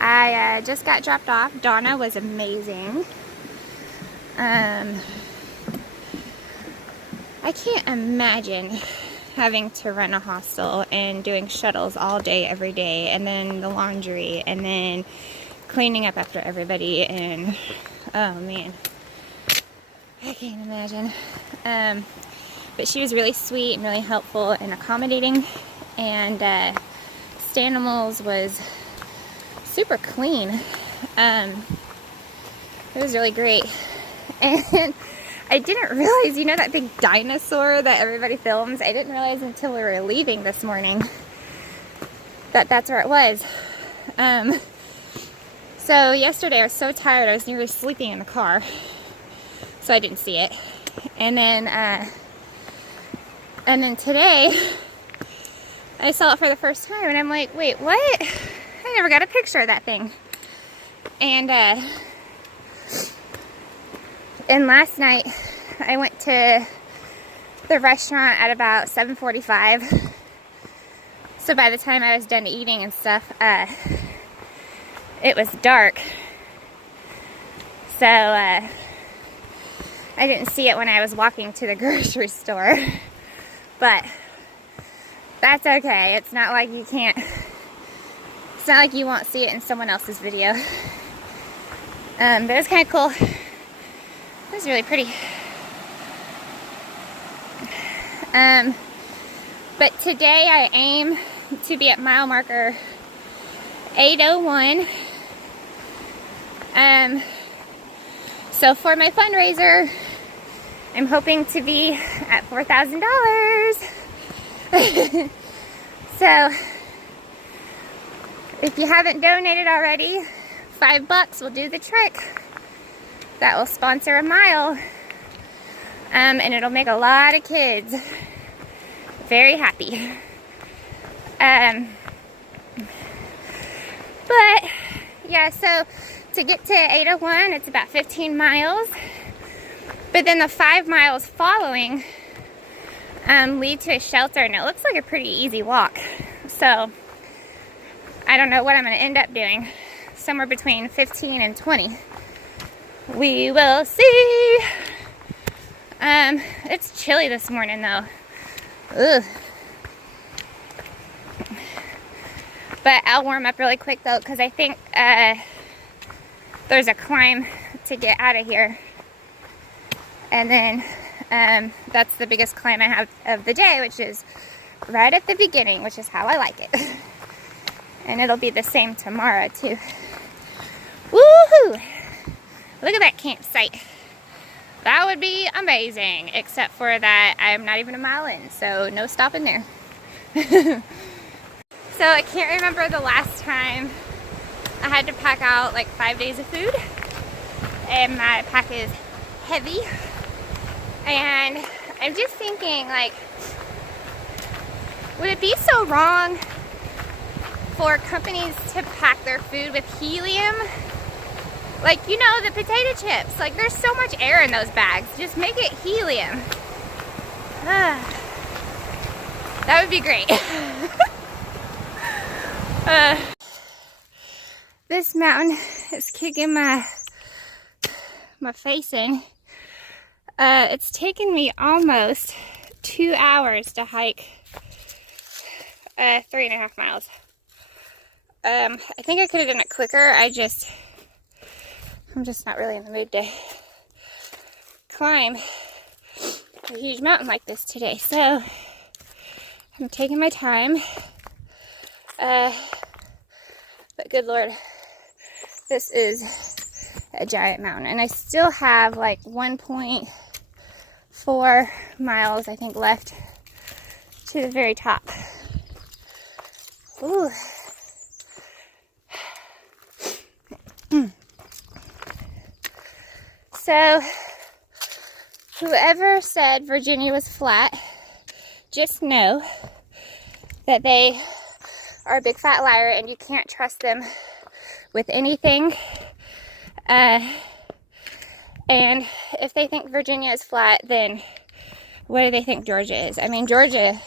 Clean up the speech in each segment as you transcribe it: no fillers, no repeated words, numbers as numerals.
I just got dropped off. Donna was amazing. I can't imagine having to run a hostel and doing shuttles all day, every day, and then the laundry, and then cleaning up after everybody, and oh man, I can't imagine. But she was really sweet and really helpful and accommodating, and Stanimals was super clean. It was really great. And I didn't realize, you know that big dinosaur that everybody films? I didn't realize until we were leaving this morning that that's where it was. So yesterday I was so tired, I was nearly sleeping in the car, so I didn't see it. And then today I saw it for the first time, and I'm like, wait, what? I never got a picture of that thing. And last night I went to the restaurant at about 7:45. So by the time I was done eating and stuff, it was dark. So I didn't see it when I was walking to the grocery store. But that's okay. It's not like you can't, it's not like you won't see it in someone else's video. But it was kind of cool. It was really pretty. But today I aim to be at mile marker 801. So for my fundraiser, I'm hoping to be at $4,000. So if you haven't donated already, $5 will do the trick. That will sponsor a mile, and it'll make a lot of kids very happy. But yeah, so to get to 801, it's about 15 miles. But then the 5 miles following lead to a shelter, and it looks like a pretty easy walk. So I don't know what I'm going to end up doing. Somewhere between 15 and 20. We will see. It's chilly this morning though. Ugh. But I'll warm up really quick though, because I think there's a climb to get out of here. And then that's the biggest climb I have of the day, which is right at the beginning, which is how I like it. And it'll be the same tomorrow too. Woohoo! Look at that campsite. That would be amazing, except for that I'm not even a mile in, so no stopping there. So I can't remember the last time I had to pack out like 5 days of food, and my pack is heavy. And I'm just thinking, like, would it be so wrong for companies to pack their food with helium? Like, you know, the potato chips, like there's so much air in those bags. Just make it helium. That would be great. This mountain is kicking my face in. It's taken me almost 2 hours to hike 3.5 miles. I think I could have done it quicker. I'm just not really in the mood to climb a huge mountain like this today. So I'm taking my time. But good Lord, this is a giant mountain. And I still have like 1.4 miles, I think, left to the very top. Ooh. So, whoever said Virginia was flat, just know that they are a big fat liar and you can't trust them with anything. And if they think Virginia is flat, then what do they think Georgia is? I mean, Georgia,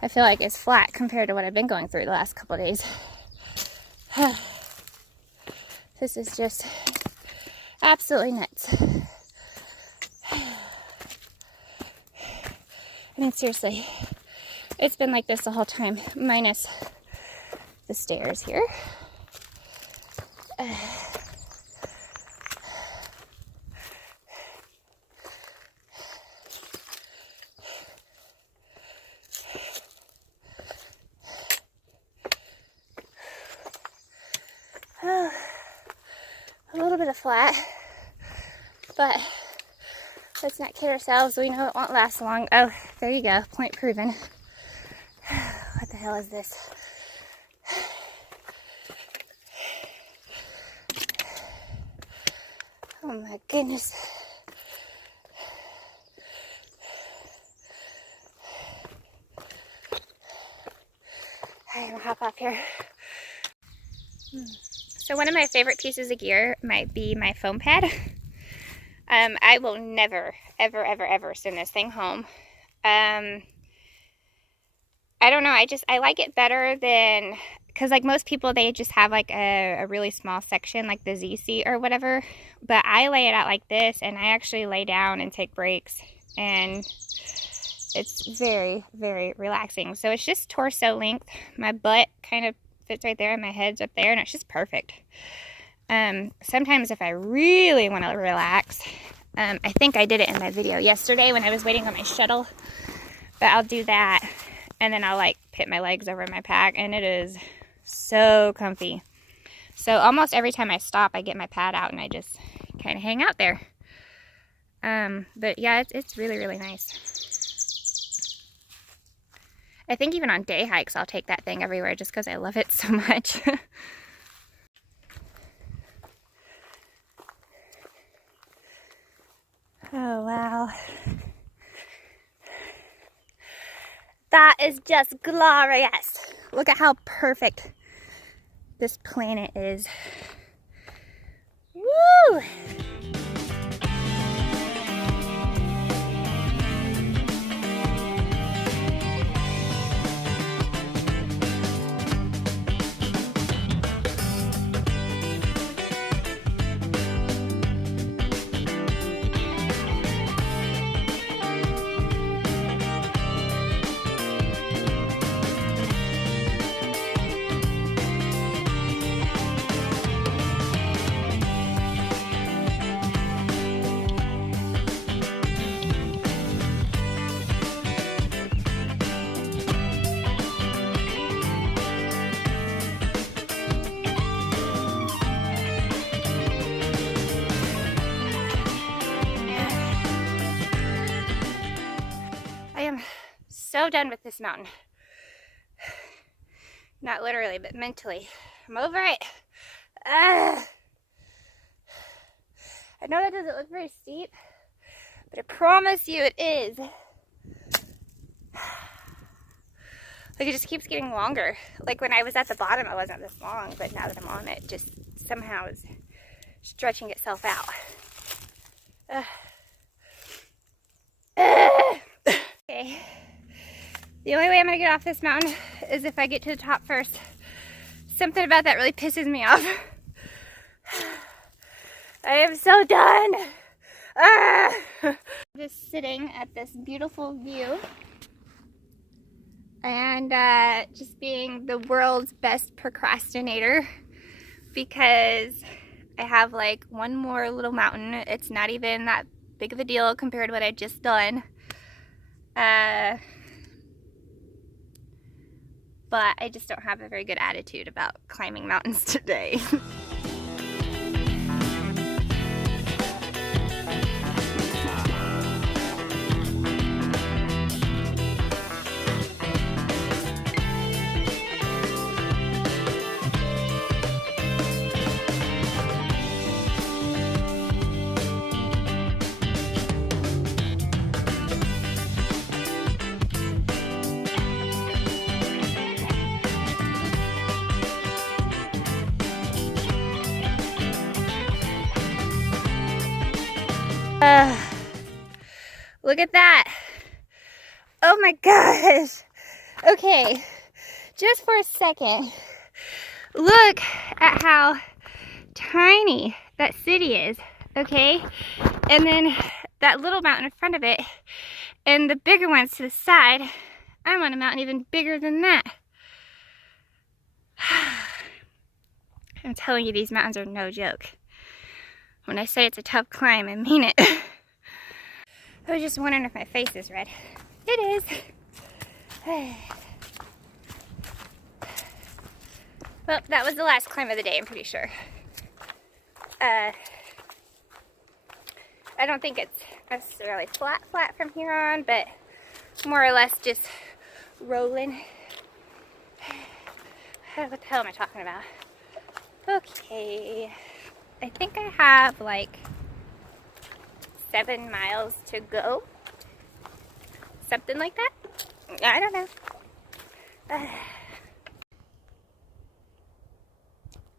I feel like, is flat compared to what I've been going through the last couple of days. This is just absolutely nuts. I mean, seriously, it's been like this the whole time, minus the stairs here. A little bit of flat, but let's not kid ourselves. We know it won't last long. Oh, there you go. Point proven. What the hell is this? Oh my goodness. I'm gonna hop off here. So one of my favorite pieces of gear might be my foam pad. I will never, ever, ever, ever send this thing home. I don't know, I like it better than, because like most people, they just have like a really small section, like the Z seat or whatever. But I lay it out like this, and I actually lay down and take breaks, and it's very, very relaxing. So it's just torso length. My butt kind of fits right there, and my head's up there, and it's just perfect. Sometimes if I really want to relax, I think I did it in my video yesterday when I was waiting on my shuttle, but I'll do that, and then I'll like put my legs over my pack, and it is so comfy. So almost every time I stop, I get my pad out and I just kind of hang out there. But yeah, it's really, really nice. I think even on day hikes, I'll take that thing everywhere just because I love it so much. Oh, wow. That is just glorious. Look at how perfect this planet is. Woo! So done with this mountain. Not literally, but mentally. I'm over it. I know that doesn't look very steep, but I promise you it is. Like, it just keeps getting longer. Like when I was at the bottom, it wasn't this long, but now that I'm on it, just somehow is stretching itself out. Okay. The only way I'm going to get off this mountain is if I get to the top first. Something about that really pisses me off. I am so done. Just sitting at this beautiful view and just being the world's best procrastinator because I have like one more little mountain. It's not even that big of a deal compared to what I just done. But I just don't have a very good attitude about climbing mountains today. Look at that. Oh my gosh. Okay, just for a second, look at how tiny that city is, okay? And then that little mountain in front of it, and the bigger ones to the side. I'm on a mountain even bigger than that. I'm telling you, these mountains are no joke. When I say it's a tough climb, I mean it. I was just wondering if my face is red. It is. Well, that was the last climb of the day, I'm pretty sure. I don't think it's necessarily flat from here on, but more or less just rolling. What the hell am I talking about? Okay, I think I have like 7 miles to go. Something like that. I don't know.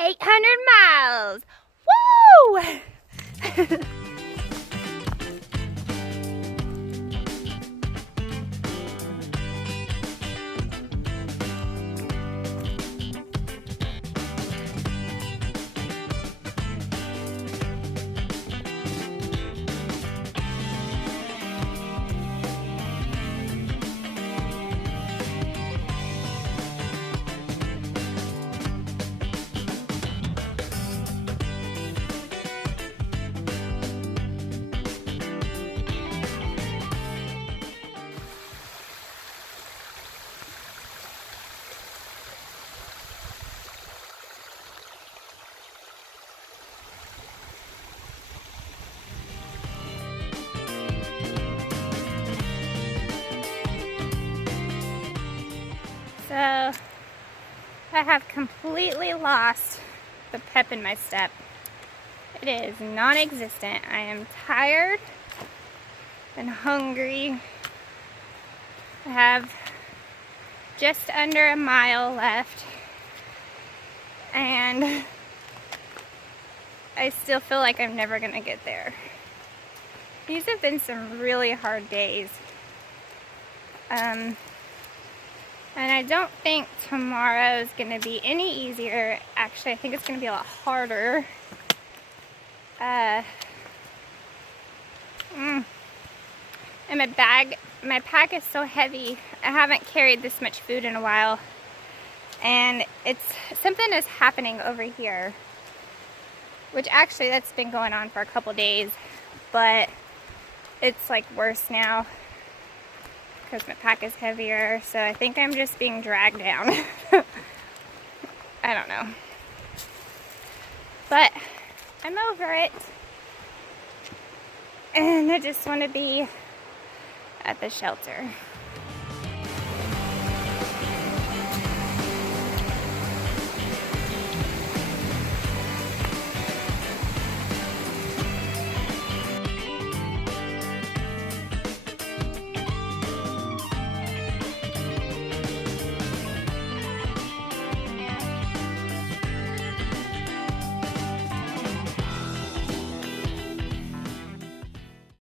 800 miles! Woo! So, I have completely lost the pep in my step. It is non-existent. I am tired and hungry. I have just under a mile left, and I still feel like I'm never gonna get there. These have been some really hard days. And I don't think tomorrow is going to be any easier. Actually, I think it's going to be a lot harder. And my pack is so heavy. I haven't carried this much food in a while. And something is happening over here. Which actually, that's been going on for a couple days. But it's like worse now, because my pack is heavier, so I think I'm just being dragged down. I don't know. But I'm over it. And I just want to be at the shelter.